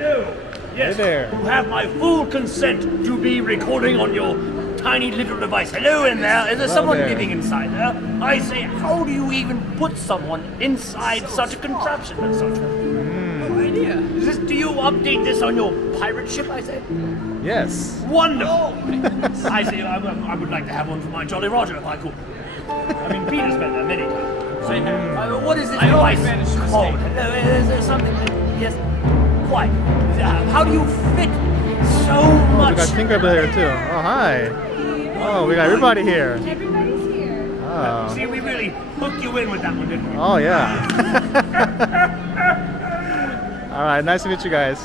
Hello. Yes. Hey there. You have my full consent to be recording on your tiny little device. Hello in there. Is there someone there. living inside there? I say, how do you even put someone inside such a contraption and such? No idea. Do you update this on your pirate ship, I say? Yes. Wonderful. I say, I would like to have one for my Jolly Roger if I could. I mean, Peter's been there many times. So, what is this device called? Hello, is there something? Yes. Quite. How do you fit so much? We got Tinkerbell here too. Oh, hi. Oh, we got everybody here. Everybody's here. Oh. See, we really hooked you in with that one, didn't we? Oh, yeah. All right, nice to meet you guys.